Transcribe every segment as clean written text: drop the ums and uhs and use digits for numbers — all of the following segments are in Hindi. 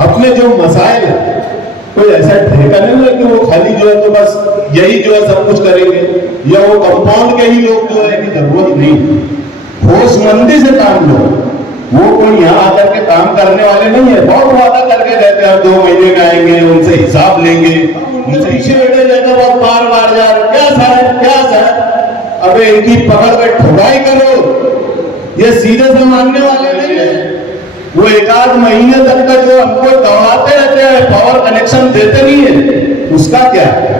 अपने जो मसाइल है, कोई ऐसा ठेका नहीं है कि वो खाली जो है तो बस यही जो है सब कुछ करेंगे, या वो कंपाउंड के ही लोग जो है कि जरूरत नहीं, होशमंदी से काम लो। वो कोई यहाँ आकर के काम करने वाले नहीं है, बहुत वादा करके रहते हैं 2 महीने में आएंगे, उनसे हिसाब लेंगे, उनसे पीछे बैठे रहते बहुत बार जा रहे, क्या साहब क्या साहब, अबे इनकी पकड़ कर ठुकाई करो। ये सीधे से मानने वाले नहीं है, वो 1 आध महीने तक का जो हमको दौड़ाते रहते हैं, पावर कनेक्शन देते नहीं है, उसका क्या है?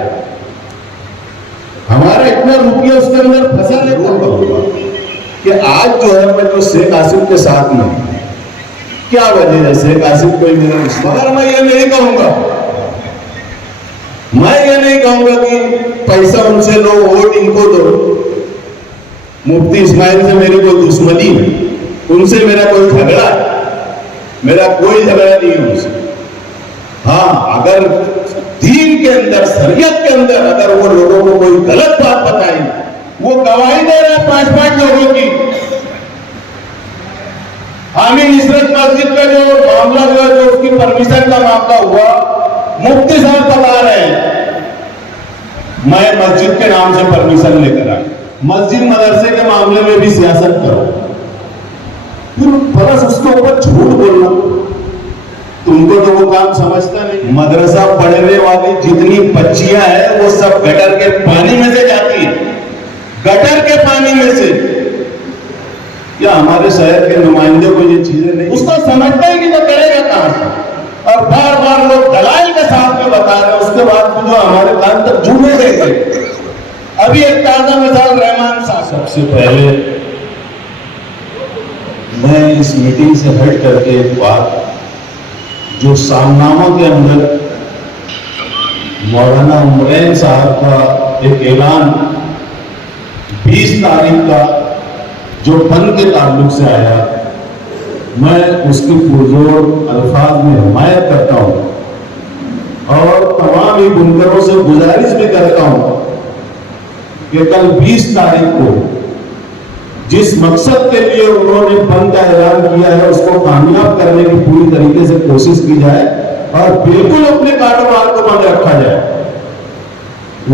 हमारा इतना रुपया उसके अंदर फसल है कि आज जो है मैं जो शेख आसिफ के साथ में, क्या वजह है शेख आसिफ कोई मेरा, मगर मैं ये नहीं कहूंगा, मैं ये नहीं कहूंगा कि पैसा उनसे लो, वोट इनको दो। मुफ्ती इस्माइल से मेरी कोई दुश्मनी है, उनसे मेरा कोई झगड़ा है, मेरा कोई झगड़ा नहीं है उनसे। हाँ, अगर दीन के अंदर, शरीयत के अंदर अगर वो लोगों को कोई गलत बात बताई, वो गवाही दे रहे हैं 5-5 लोगों की। आमीन इशरत मस्जिद का जो मामला जो है, जो उसकी परमिशन का मामला हुआ, मुफ्ती साहब बता रहे हैं मैं मस्जिद के नाम से परमिशन लेकर आया। मस्जिद मदरसे के मामले में भी सियासत करो, फिर बस उसके ऊपर झूठ बोलना, तुमको तो वो काम समझता नहीं। मदरसा पढ़ने वाली जितनी बच्चियां हैं वो सब गटर के पानी में से जाती है, गटर के पानी में से। या हमारे शहर के नुमाइंदे को ये चीजें नहीं, उसको समझता ही नहीं तो करेगा कहां से? और बार बार लोग दलाल के साथ में बता रहे हैं, उसके बाद जो हमारे कान तक झूमे गए। अभी एक ताजा मिसाल रहमान साहब। सबसे पहले मैं इस मीटिंग से हट करके एक बात, जो सामनामा के अंदर मौलाना उमरैन साहब का एक ऐलान 20 तारीख का जो बंद के ताल्लुक से आया, मैं उसकी पुरजोर अल्फाज में हिमायत करता हूं और तमाम ही बुनकरों से गुजारिश भी करता हूं कि कल 20 तारीख को जिस मकसद के लिए उन्होंने बंद का ऐलान किया है उसको कामयाब करने की पूरी तरीके से कोशिश की जाए और बिल्कुल अपने कारोबार को बंद रखा जाए।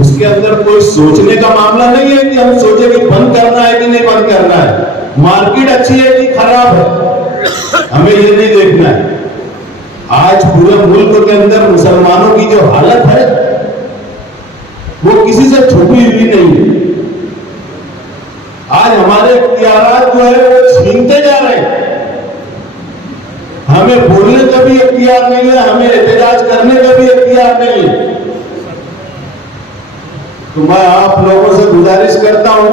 उसके अंदर कोई सोचने का मामला नहीं है कि हम सोचे कि बंद करना है कि नहीं बंद करना है, मार्केट अच्छी है कि खराब है, हमें ये नहीं देखना है। आज पूरे मुल्क के अंदर मुसलमानों की जो हालत है वो किसी से छुपी हुई नहीं है। आज हमारे इख्तियारात जो है वो छीनते जा रहे हैं, हमें बोलने का भी इख्तियार नहीं है, हमें एहतजाज करने का भी इख्तियार नहीं है। तो मैं आप लोगों से गुजारिश करता हूं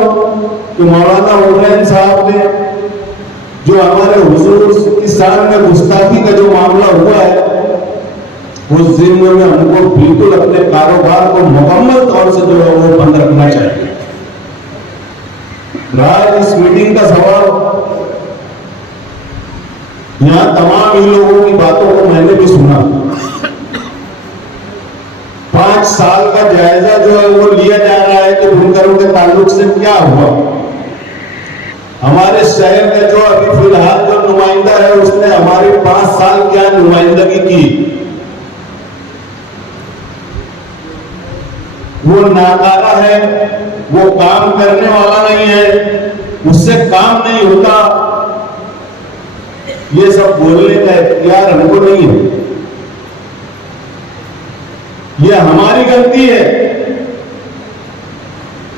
कि मौलाना उमरैन साहब ने जो हमारे हुजूर की शान में गुस्ताखी का जो मामला हुआ है, उस जिम्मे में हमको बिल्कुल अपने कारोबार को मुकम्मल तौर से जो है वो बंद रखना चाहिए। आज इस मीटिंग का सवाल, यहां तमाम ही लोगों की बातों को मैंने भी सुना। 5 साल का जायजा जो है वो लिया जा रहा है कि बुनकरों के ताल्लुक से क्या हुआ। हमारे शहर का जो अभी फिलहाल जो नुमाइंदा है उसने हमारी 5 साल क्या नुमाइंदगी की, वो नाकारा है, वो काम करने वाला नहीं है, उससे काम नहीं होता। ये सब बोलने का इख्तियार हमको नहीं है, ये हमारी गलती है।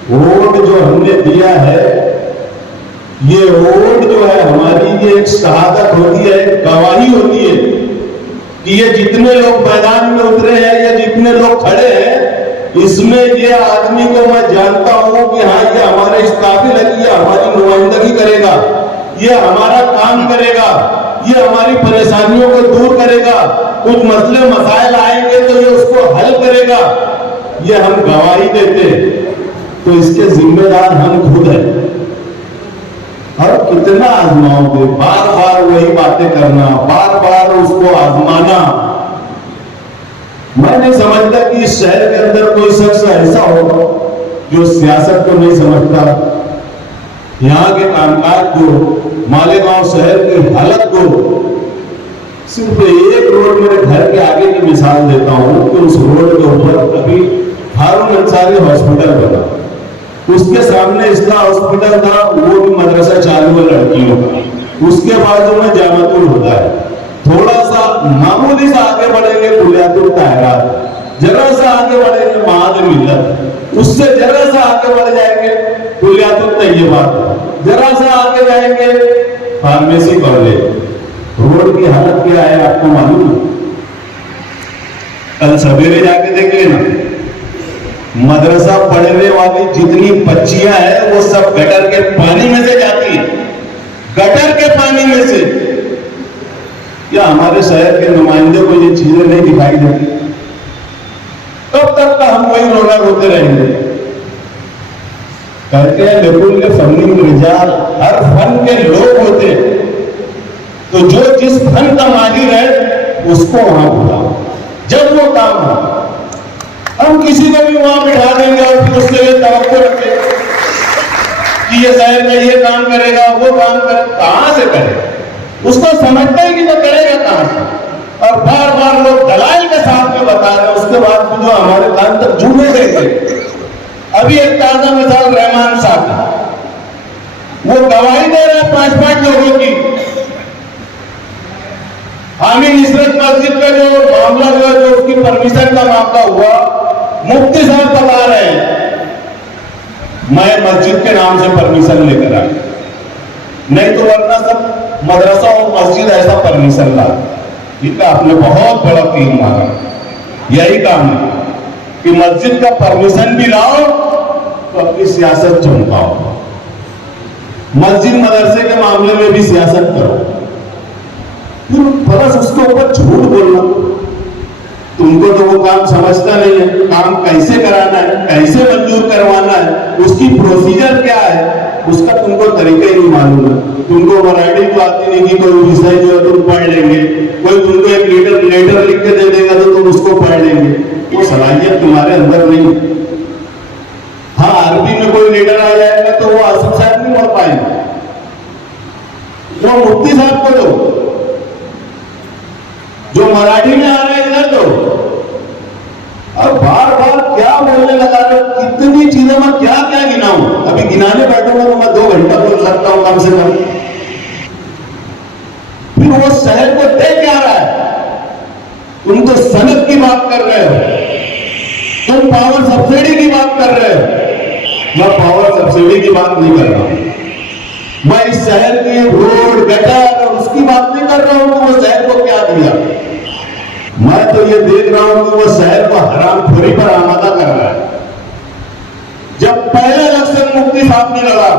वोट जो हमने दिया है, ये वोट जो है हमारी, ये एक शहादत होती है, गवाही होती है कि ये जितने लोग मैदान में उतरे हैं या जितने लोग खड़े हैं, इसमें ये आदमी को मैं जानता हूं कि हाँ ये हमारे इस काबिल है कि ये हमारी नुमाइंदगी करेगा, ये हमारा काम करेगा, ये हमारी परेशानियों को दूर करेगा, कुछ मसले मसाइल आएंगे तो ये उसको हल करेगा, ये हम गवाही देते हैं। तो इसके जिम्मेदार हम खुद हैं। और कितना आजमाओगे, बार बार वही बातें करना, बार बार उसको आजमाना। मैं नहीं समझता कि इस शहर के अंदर कोई शख्स ऐसा हो जो सियासत को नहीं समझता, यहाँ के कामकाज को, मालेगांव शहर की हालत को सिर्फ एक रोड मेरे घर के आगे की मिसाल देता हूं कि उस रोड के ऊपर अभी हारून अंसारी हॉस्पिटल बना, उसके सामने इसका हॉस्पिटल था, वो भी मदरसा चालू है लड़कियों का, उसके बाजू में जामतुल हुदा है, थोड़ा सा मामूली सा आगे बढ़ेंगे कुलियातुल ताहिरात, जरा सा आगे बढ़ेंगे महाद मिल्लत, उससे जरा सा आगे बढ़ जाएंगे कुलियातुल तैयबात, जरा सा आगे जाएंगे फार्मेसी कॉलेज। रोड की हालत क्या है आपको मालूम है? कल सवेरे जाके देख लेना, मदरसा पढ़ने वाली जितनी बच्चियां हैं वो सब गटर के पानी में से जाती है, गटर के पानी में से। क्या हमारे शहर के नुमाइंदे को ये चीजें नहीं दिखाई देती? कब तक का हम वही रोना रोते रहेंगे? कहते हैं लेकुल के फन्नी रिजाल, हर फन के लोग होते हैं, तो जो जिस फन का माहिर है उसको वहां बुलाओ जब वो काम हो। हम किसी को भी वहां बिठा देंगे और फिर उससे ये तवक्को रखें कि ये शहर में ये काम करेगा वो काम करेगा, कहां से करेगा? उसको समझता ही नहीं तो करेगा कहां से? और बार बार लोग दलाल के साथ में बता रहे हैं, उसके बाद भी जो हमारे कान तक झूमे देंगे। अभी एक ताजा मिसाल रहमान साहब, वो गवाही दे रहे हैं 5-5 लोगों की। आमीन इशरत मस्जिद का जो मामला हुआ, जो उसकी परमिशन का मामला हुआ, मुफ्ती साहब बता रहे हैं मैं मस्जिद के नाम से परमिशन लेकर आया, नहीं तो वरना सब मदरसा और मस्जिद ऐसा परमिशन ला। ठीक है, आपने बहुत बड़ा तीर मारा। यही काम है कि मस्जिद का परमिशन भी लाओ तो अपनी सियासत चमकाओ, मस्जिद मदरसे के मामले में भी सियासत करो, फिर बस उसके ऊपर झूठ बोलना। तुमको तो वो काम समझता नहीं है, काम कैसे कराना है, कैसे मंजूर करवाना है, उसकी प्रोसीजर क्या है, उसका तुमको तरीका ही नहीं मालूम है। तुमको वैरायटी तो आती नहीं कि कोई विषय जो है तुम पढ़ लेंगे, कोई तुमको एक लेटर लिख के दे देगा तो तुम उसको पढ़ लेंगे, वो सलाहियत तुम्हारे अंदर नहीं। हाँ, अरबी में कोई लेटर आ जाएगा तो वो आसिफ साहब नहीं पढ़ पाएंगे, वो मुफ्ती साहब को दो, जो मराठी में आ रहे हैं इधर दो। अब बार बार क्या बोलने लगा रहे, कितनी चीजें मैं क्या क्या गिनाऊं? अभी गिनाने बैठूंगा तो मैं 2 घंटा बोल सकता हूं कम से कम। फिर वो शहर को दे क्या रहा है? तुम तो सनत की बात कर रहे हो, तुम पावर सब्सिडी की बात कर रहे हो। मैं पावर सब्सिडी की बात नहीं कर रहा हूं, मैं इस शहर की रोड गटर और उसकी बात नहीं कर रहा हूं कि वो शहर को क्या दिया। मैं तो ये देख रहा हूं कि वो शहर को हरामखोरी पर आमादा कर रहा है। जब पहले इलेक्शन मुफ्ती साहब ने लड़ा,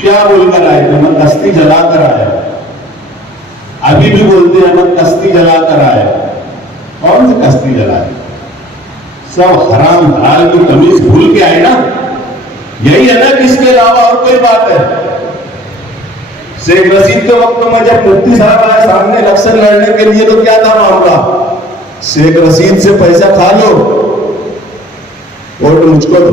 क्या बोलकर आए थे? मैं कश्ती जलाकर आया। अभी भी बोलते हैं मैं कश्ती जलाकर आया। कौन सी कश्ती जलाए? सब हराम हाल की तमीज भूल के आए ना। यही है ना, किसके अलावा और कोई बात है? शेख रशीद के वक्त में जब मुफ्ती साहब आए सामने इलेक्शन लड़ने के लिए तो क्या था मामला? शेख रशीद से पैसा खा लो, वोट मुझको दो।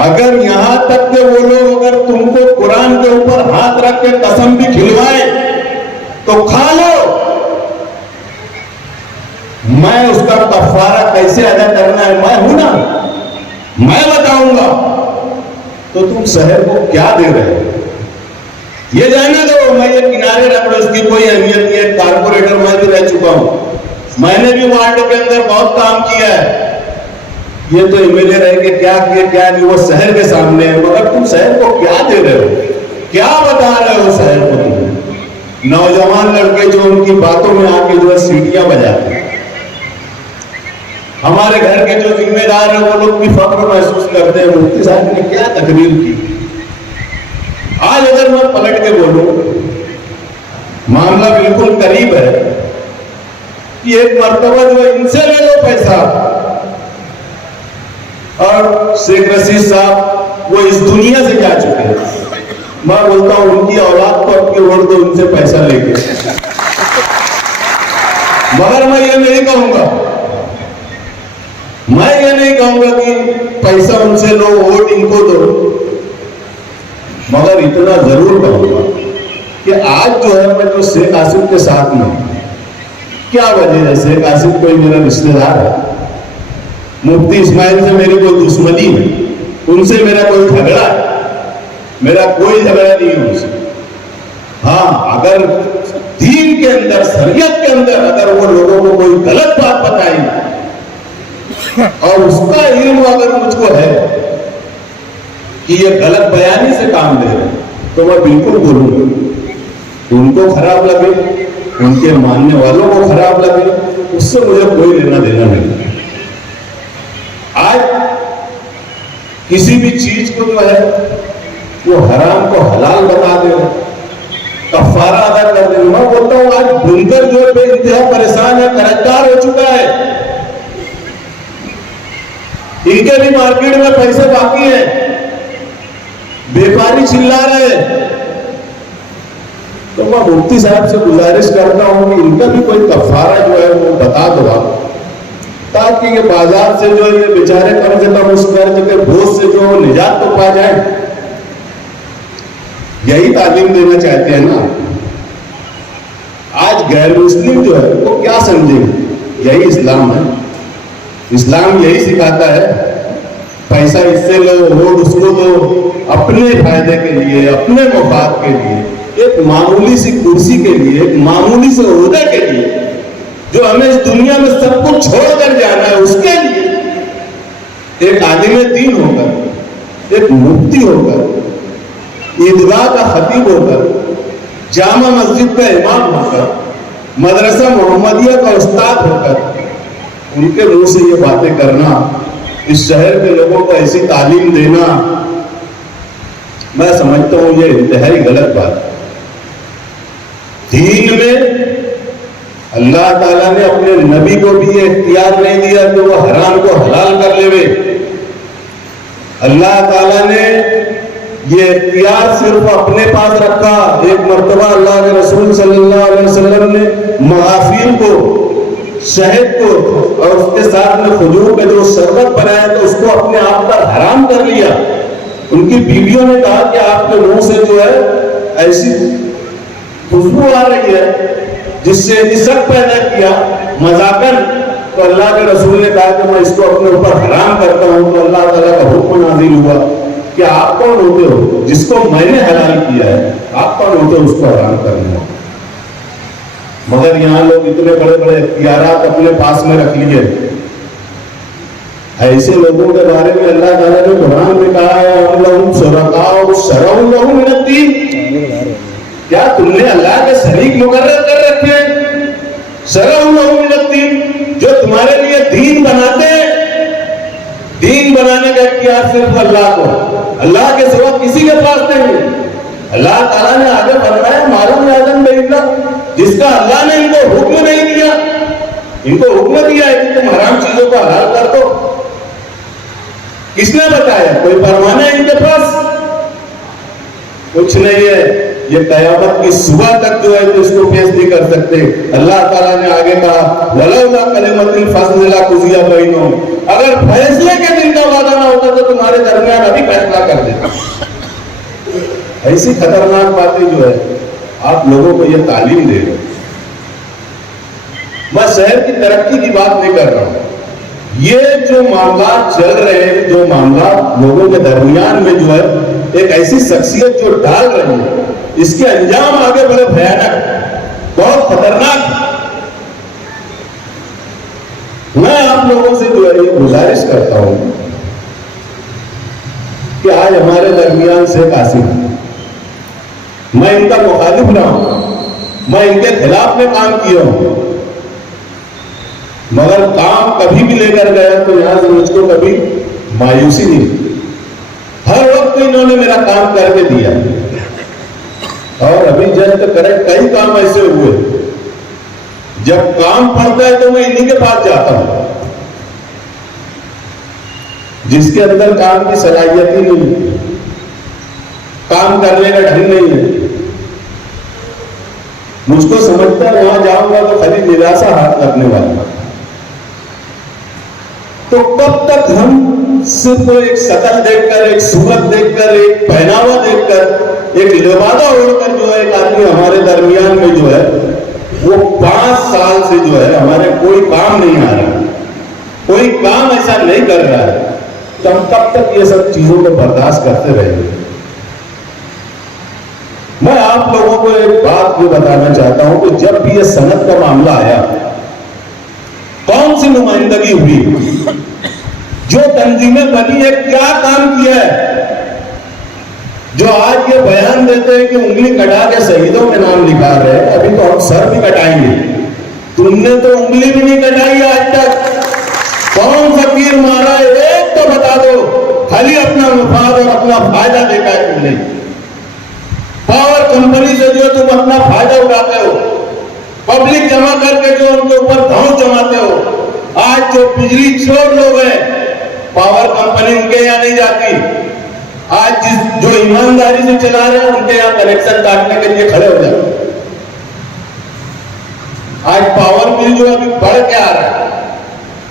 अगर यहां तक के वो लोग अगर तुमको कुरान के ऊपर हाथ रख के कसम भी खिलवाए तो खा लो, मैं उसका कफारा कैसे अदा करना है मैं हूं ना, मैं बताऊंगा। तो तुम शहर को क्या दे रहे हो? ये जाने दो, मैं ये किनारे रख लो, इसकी कोई अहमियत नहीं है। कारपोरेटर मैं भी रह चुका हूं, मैंने भी वार्ड के अंदर बहुत काम किया है। ये तो एमएलए रह के क्या किए क्या नहीं, वो शहर के सामने है। मगर तुम शहर को क्या दे रहे हो, क्या बता रहे हो शहर को? तुम नौजवान लड़के जो उनकी बातों में आके जो है सीटियां बजाते हैं, हमारे घर के जो जिम्मेदार है वो लोग भी फख्र महसूस करते हैं मुफ्ती साहब ने क्या तकरीर की। आज अगर मैं पलट के बोलूं, मामला बिल्कुल करीब है कि एक मर्तबा जो है इनसे ले लो पैसा, और शेख रशीद साहब वो इस दुनिया से जा चुके हैं। मैं बोलता हूं उनकी औलाद को अपनी वोट दो उनसे पैसा लेके। मगर मैं ये नहीं कहूंगा, मैं ये नहीं कहूंगा कि पैसा उनसे लो वोट इनको दो, मगर इतना जरूर कहूंगा कि आज जो है मैं जो शेख आसिफ के साथ में, क्या वजह है? शेख आसिफ कोई मेरा रिश्तेदार है, मुफ्ती इस्माइल से मेरी कोई दुश्मनी है, उनसे मेरा कोई झगड़ा है? मेरा कोई झगड़ा नहीं है उनसे। हाँ, अगर दीन के अंदर, शरीयत के अंदर अगर वो लोगों को कोई गलत बात बताई और उसका इल्म अगर मुझको है कि ये गलत बयानी से काम ले रहे हैं, तो मैं बिल्कुल बोलूंगा। उनको खराब लगे, उनके मानने वालों को खराब लगे, उससे मुझे कोई लेना देना नहीं। आज किसी भी चीज को जो है वो हराम को हलाल बता दे, कफारा अदा कर दे। मैं बोलता हूं आज बुनकर जो है बेइंतहा परेशान है, कर्जदार हो चुका है, इनके भी मार्केट में पैसे बाकी हैं, व्यापारी चिल्ला रहे हैं। तो मैं मुफ्ती साहब से गुजारिश करता हूं कि इनका भी कोई कफारा जो है वो बता दो आप, ताकि ये बाजार से जो ये बेचारे कम से कम उस कर्ज के बोझ से जो निजात तो पा जाए। यही तालीम देना चाहते हैं ना। आज गैर मुस्लिम जो है वो क्या समझेंगे? यही इस्लाम है। इस्लाम यही सिखाता है, पैसा इससे लो, वोट उसको दो, अपने फायदे के लिए, अपने मफाद के लिए, एक मामूली सी कुर्सी के लिए, एक मामूली से ओहदे के लिए, जो हमें इस दुनिया में सब कुछ छोड़कर जाना है, उसके लिए एक आलिम दीन होकर, एक मुफ्ती होकर, ईदगाह का खतीब होकर, जामा मस्जिद का इमाम होकर, मदरसा मोहम्मदिया का उस्ताद होकर, उनके मुंह से ये बातें करना, इस शहर के लोगों को ऐसी तालीम देना, मैं समझता हूं ये इंतहाई गलत बात है। दीन में अल्लाह ताला ने अपने नबी को भी ये इख्तियार नहीं दिया कि वो हराम को हलाल कर लेवे। अल्लाह ताला ने ये इख्तियार सिर्फ अपने पास रखा। एक मर्तबा अल्लाह के रसूल सल्लल्लाहु अलैहि वसल्लम ने मगाफिर को, शहद को और उसके साथ में खजूर का जो शरबत बनाया तो उसको अपने आप पर हराम कर लिया। उनकी बीवियों ने कहा कि आपके मुंह से जो है ऐसी खुशबू आ रही है जिससे शक पैदा किया मजाकन। तो अल्लाह के रसूल ने कहा कि मैं इसको अपने ऊपर हराम करता हूं। तो अल्लाह ताला का हुक्म नाज़िल हुआ कि आप कौन होते हो जिसको मैंने हलाल किया है, आप कौन होते हो उसको हराम करने वाले? मगर यहां लोग इतने बड़े बड़े इख्तियारात अपने पास में रख लिए। ऐसे लोगों के बारे में अल्लाह ताला ने कुरान में कहा है, हम लोग शुरकाओ शरऊ लहुम मिनद दीन। क्या तुमने अल्लाह के शरीक मुकर्रर कर रखे हैं? शरऊ लहुम मिनद दीन, जो तुम्हारे लिए दीन बनाते हैं। दीन बनाने का इख्तियार सिर्फ अल्लाह को, अल्लाह के सिवा किसी के पास नहीं है। अल्लाह ताला ने आगे फरमाया, मालूम आदम बिल्ला, जिसका अल्लाह ने इनको हुक्म नहीं दिया, इनको हुक्म दिया है कि तुम हराम चीजों को हलाल कर दो, किसने बताया? कोई परवाना है इनके पास? कुछ नहीं है। ये कयामत की सुबह तक जो है तो इसको पेश नहीं कर सकते। अल्लाह ताला ने आगे कहा, वलौला कलिमतुल फस्ल लकुज़िया बैनहुम, अगर फैसले के दिन का वादा ना होता तो तुम्हारे दरमियान अभी फैसला कर देता। ऐसी खतरनाक बातें जो है आप लोगों को ये तालीम दे रहे। मैं शहर की तरक्की की बात नहीं कर रहा हूं। ये जो मामला चल रहे हैं, जो मामला लोगों के दरमियान में जो है एक ऐसी शख्सियत जो डाल रही है, इसके अंजाम आगे बड़े भयानक, बहुत खतरनाक। मैं आप लोगों से जो है ये गुजारिश करता हूं कि आज हमारे दरमियान शेख आसिफ, मैं इनका मुखालिफ ना हूं, मैं इनके खिलाफ में काम किया हूं, मगर काम कभी भी लेकर गया तो यहां से मुझको कभी मायूसी नहीं। हर वक्त इन्होंने मेरा काम करके दिया। और अभी जस्ट करेक्ट कई काम ऐसे हुए, जब काम पड़ता है तो मैं इन्हीं के पास जाता हूं, जिसके अंदर काम की सलाहियत ही नहीं है, काम करने का ढंग नहीं है। मुझको समझता है वहां जाऊंगा तो खाली निराशा हाथ लगने वाला। तो कब तक हम सिर्फ एक शक्ल देखकर, एक सूरत देखकर, एक पहनावा देखकर एक लिबादा ओढ़कर जो है एक आदमी हमारे दरमियान में जो है वो 5 साल से जो है हमारे कोई काम नहीं आ रहा, कोई काम ऐसा नहीं कर रहा है, तो हम कब तक ये सब चीजों को बर्दाश्त करते रहेंगे? मैं आप लोगों को एक बात भी बताना चाहता हूं कि जब भी ये सनद का मामला आया, कौन सी नुमाइंदगी हुई, जो तंजीमें बनी है, क्या काम किया है, जो आज ये बयान देते हैं कि उंगली कटा के शहीदों के नाम लिखा रहे हैं, अभी तो हम सर भी कटाएंगे। तुमने तो उंगली भी नहीं कटाई आज तक। कौन सा तीर मारा है एक तो बता दो, खाली अपना मुफाद और अपना फायदा देखा है तुमने। पावर कंपनी से जो तुम अपना फायदा उठाते हो, पब्लिक जमा करके जो उनके ऊपर धौंस जमाते हो। आज जो बिजली चोर लोग हैं, पावर कंपनी उनके यहां नहीं जाती। आज जो ईमानदारी से चला रहे हैं उनके यहां कनेक्शन काटने के लिए खड़े हो जाते। आज पावर बिल जो अभी बढ़ के आ रहा है,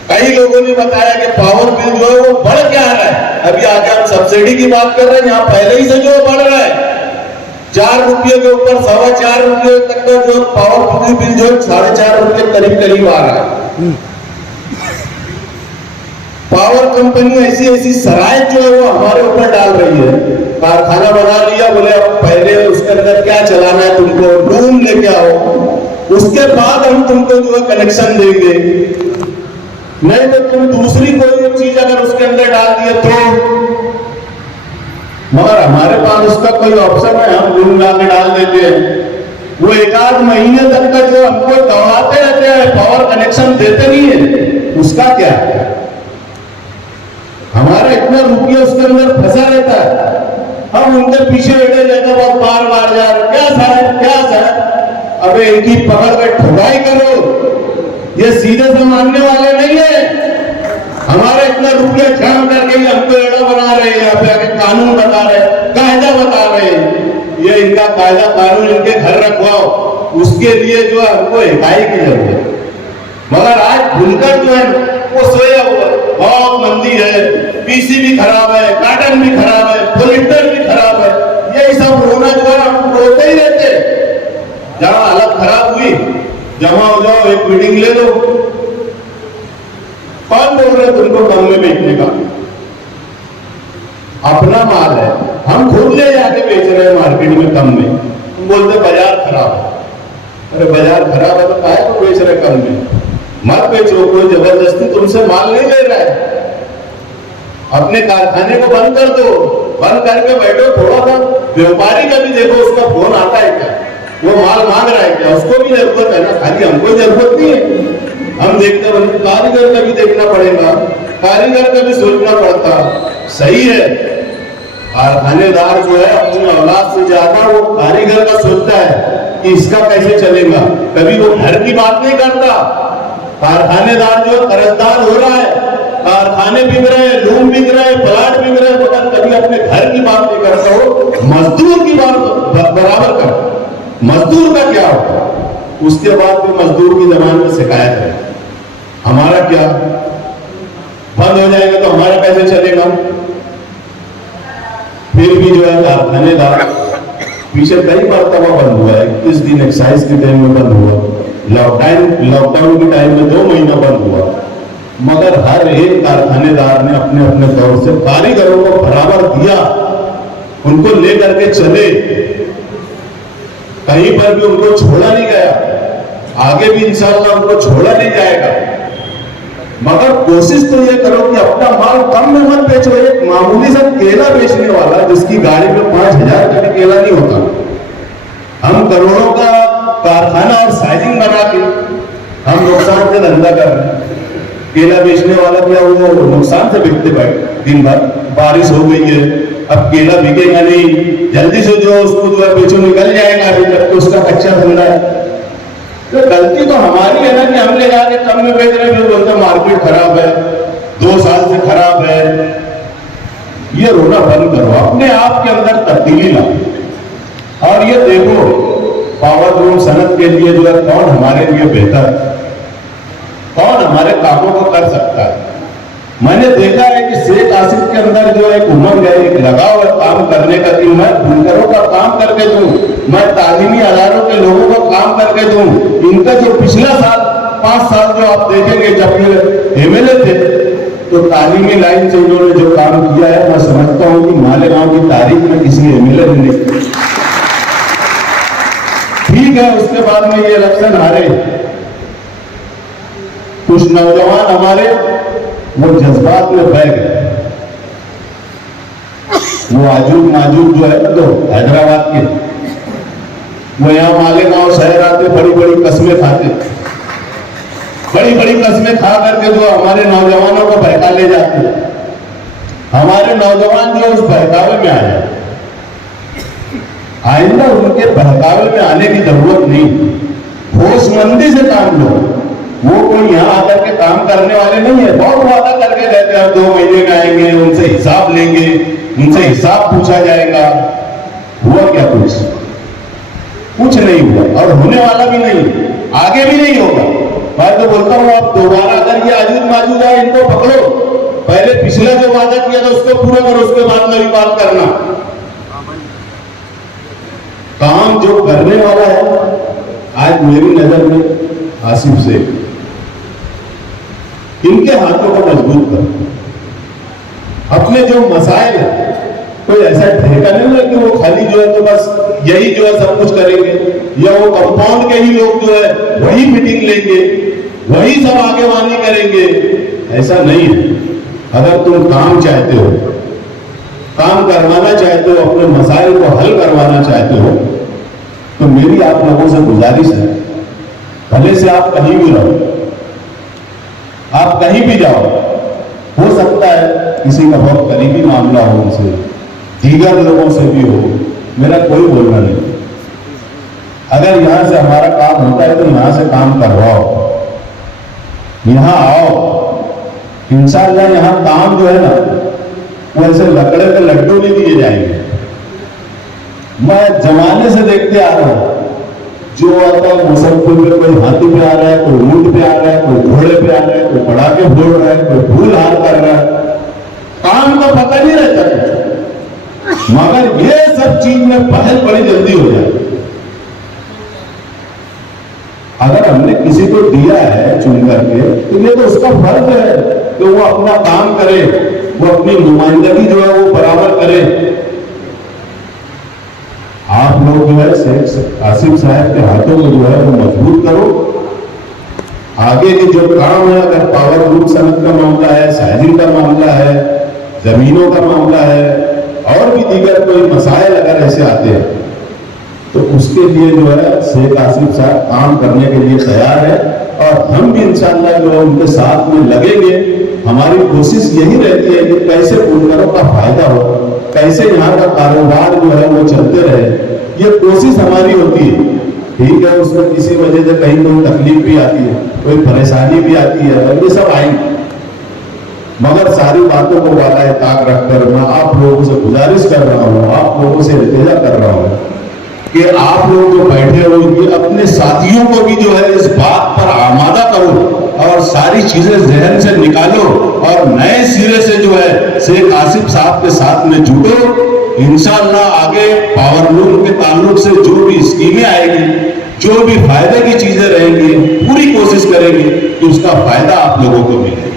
कई लोगों ने बताया कि पावर बिल जो है वो बढ़ के आ रहा है। अभी आगे हम सब्सिडी की बात कर रहे हैं, यहां पहले ही से जो बढ़ रहा है, 4 रुपये के ऊपर 4.25 रुपये तक का जो पावर बिल जो 4.5 रुपये करीब आ रहा है। पावर कंपनी ऐसी ऐसी शराइत जो है वो हमारे ऊपर डाल रही है। कारखाना बना लिया, बोले अब पहले उसके अंदर क्या चलाना है तुमको, रूम लेके आओ, उसके बाद हम तुमको जो है कनेक्शन देंगे, नहीं तो तुम दूसरी कोई चीज अगर उसके अंदर डाल दिए तो। मगर हमारे पास उसका कोई ऑप्शन है, हम रूम ला के डाल देते हैं। वो 1-8 महीने तक का जो हमको दौड़ाते रहते हैं, पावर कनेक्शन देते नहीं है, उसका क्या है? हमारा इतना रुपया उसके अंदर फंसा रहता है, हम उनके पीछे बैठे रहते बहुत बार जा रहे, क्या साहब, अबे इनकी पकड़ कर ठुकाई करो, ये सीधे से मानने वाले नहीं है। हमारा इतना रुपया छान करके हमको एड़ा बना रहे हैं, यहाँ पे आके कानून बता रहे, कायदा बता रहे हैं। ये इनका कायदा कानून इनके घर रखवाओ, उसके लिए जो है हमको इकाई की जरूरत है। मगर आज भूलकर जो है वो सोया हुआ, बहुत मंदी है, पीसी भी खराब है, कार्टन भी खराब है, प्रोजेक्टर भी खराब है, यही सब रोना जो है हम रोते ही रहते। जहां हालत खराब हुई जमा हो जाओ, एक मीटिंग ले लो। कौन बोल रहे तुमको कम में बेचने का? अपना माल है, हम खुद ले जाके बेच रहे हैं मार्केट में कम में। तुम बोलते बाजार खराब है। अरे बाजार खराब है तो काहे को बेच रहे कम में? मत बेचो, कोई जबरदस्ती तुमसे माल नहीं ले रहा है। अपने कारखाने को बंद कर दो, बंद करके बैठो, थोड़ा सा व्यापारी का भी देखो, उसका फोन आता है क्या, वो माल मांग रहा है क्या, उसको भी जरूरत है ना, खाली हमको जरूरत नहीं है। हम देखते बने, कारीगर का भी देखना पड़ेगा, कारीगर का भी सोचना पड़ता। सही है, कारखानेदार जो है अपनी औलाद से ज्यादा वो कारीगर का सोचता है कि इसका कैसे चलेगा। कभी वो घर की बात नहीं करता। कारखानेदार जो कर्जदार हो रहा है, कारखाने बिक रहे हैं, रूम बिक रहे हैं, प्लाट बिक रहे हैं, मगर कभी अपने घर की बात नहीं करता हो, मजदूर की बात बराबर कर। मजदूर का क्या होगा? उसके बाद भी मजदूर की जबान में शिकायत है। हमारा क्या बंद हो जाएगा तो हमारा कैसे चलेगा? फिर भी जो है कारखानेदार पीछे कई मरतबा बंद हुआ है। 21 दिन एक्साइज के टाइम में बंद हुआ, लॉकडाउन के टाइम में 2 महीना बंद हुआ, मगर हर एक कारखानेदार ने अपने अपने तौर से कारीगरों को बराबर दिया, उनको लेकर के चले, कहीं पर भी उनको छोड़ा नहीं गया, आगे भी इंशाअल्लाह उनको छोड़ा नहीं जाएगा। मगर कोशिश तो ये करो कि अपना माल कम में मत बेचो। एक मामूली सा केला बेचने वाला जिसकी गाड़ी में 5000 का भी केला नहीं होता, हम करोड़ों का कारखाना और साइजिंग बना के हम नुकसान से धंधा कर रहे हैं। केला बेचने वाला क्या वो नुकसान से बिकते भाई, दिन भर बारिश हो गई है, अब केला बिकेगा नहीं, जल्दी से जो उसको जो है बेचो निकल जाएगा, अभी तक तो उसका कच्चा धंधा है। तो गलती तो हमारी है ना कि हम ले जाके कम में बेच रहे हैं, फिर बोलते मार्केट खराब है, 2 साल से खराब है। ये रोना बंद करो, अपने आप के अंदर तब्दीली लाओ और ये देखो पावर लूम सनत के लिए जो है कौन हमारे लिए बेहतर, कौन हमारे कामों को कर सकता है। मैंने देखा है कि शेख आसिफ के अंदर जो एक उमंग है, एक लगाव है काम करने का, कि मैं बुनकरों का काम करके दूं, मैं तालीमी अदारों के लोगों को काम करके दूं। इनका जो पिछला साल 5 साल जो आप देखेंगे, जब ये एमएलए थे, तो तालीमी लाइन से इन्होंने जो काम किया है, मैं समझता हूं कि मालेगांव की तारीख में किसी एमएलए ने नहीं किया। ठीक है, उसके बाद में ये इलेक्शन हारे, कुछ नौजवान हमारे वो जज्बात में बह गए। वो आजूब माजूब जो है तो हैदराबाद के, वो यहाँ मालेगांव शहर आते, बड़ी बड़ी कस्में खाते, बड़ी बड़ी कस्में खा करके जो हमारे नौजवानों को बहका ले जाते। हमारे नौजवान जो उस बहकावे में आ जाए, आइंदा उनके बहकावे में आने की जरूरत नहीं, होशमंदी से काम लो। वो कोई यहाँ आकर के काम करने वाले नहीं है, बहुत वादा करके रहते हैं 2 महीने में आएंगे, उनसे हिसाब लेंगे, उनसे हिसाब पूछा जाएगा। हुआ क्या? कुछ नहीं हुआ और होने वाला भी नहीं, आगे भी नहीं होगा। मैं तो बोलता हूँ, आप दोबारा अगर ये आजूद माजूद है, इनको पकड़ो, पहले पिछला जो वादा किया था उसको पूरा करो, उसके बाद मेरी बात करना। काम जो करने वाला है, आज मेरी नजर में आसिफ से, इनके हाथों को मजबूत करो। अपने जो मसाइल है, कोई ऐसा ठेका नहीं है कि वो खाली जो है तो बस यही जो है सब कुछ करेंगे, या वो कंपाउंड के ही लोग जो है वही मीटिंग लेंगे, वही सब आगेवानी करेंगे। ऐसा नहीं है। अगर तुम काम चाहते हो, काम करवाना चाहते हो, अपने मसाइल को हल करवाना चाहते हो, तो मेरी आप लोगों से गुजारिश है, भले से आप कहीं भी रहो, आप कहीं भी जाओ, हो सकता है किसी का बहुत करीबी मामला हो, उनसे दीगर लोगों से भी हो, मेरा कोई बोलना नहीं। अगर यहां से हमारा काम होता है तो यहां से काम करवाओ, यहां आओ। इंशाअल्लाह यहां काम जो है ना, वो ऐसे लकड़े पे लड्डू नहीं दिए जाएंगे। मैं जमाने से देखते आ रहा हूं, जो आता है मुसलपुर में कोई हाथी पे आ रहा है, कोई ऊंट पे आ रहा है, कोई घोड़े पे आ रहा है, कोई पटाखे फोड़ रहा है, कोई फूल हार कर रहा है, काम का पता नहीं रहता कुछ। मगर ये सब चीज में पहल बड़ी जल्दी हो जाए। अगर हमने किसी को दिया है चुन करके, तो ये तो उसका फर्ज है कि वो अपना काम करे, वो अपनी नुमाइंदगी जो है वो बराबर करे। आप लोग जो है शेख आसिफ साहब के हाथों को जो है वो मजबूत करो। आगे के जो काम है, अगर पावर ग्रुप सनद का मामला है, साइजिंग का मामला है, जमीनों का मामला है, और भी दीगर कोई मसाइल अगर ऐसे आते हैं, तो उसके लिए जो है शेख आसिफ साहब काम करने के लिए तैयार है, और हम भी इंशाअल्लाह जो है उनके साथ में लगेंगे। हमारी कोशिश यही रहती है कि कैसे बुनकरों का फायदा हो, कैसे यहाँ का कारोबार जो है वो चलते रहे, ये कोशिश हमारी होती है। ठीक है, उसमें किसी वजह से कहीं कोई तकलीफ भी आती है, कोई परेशानी भी आती है, और ये सब आएंगे, मगर सारी बातों को वाला ताक रखकर मैं आप लोगों से गुजारिश कर रहा हूँ, आप लोगों से इल्तिजा कर रहा हूँ कि आप लोग जो बैठे हो, ये अपने साथियों को भी जो है इस बात पर आमादा करो, और सारी चीजें जहन से निकालो, और नए सिरे से जो है शेख आसिफ साहब के साथ में जुड़ो। इंशाअल्लाह आगे पावरलूम के ताल्लुक से जो भी स्कीमें आएगी, जो भी फायदे की चीजें रहेंगी, पूरी कोशिश करेंगे कि उसका फायदा आप लोगों को मिले।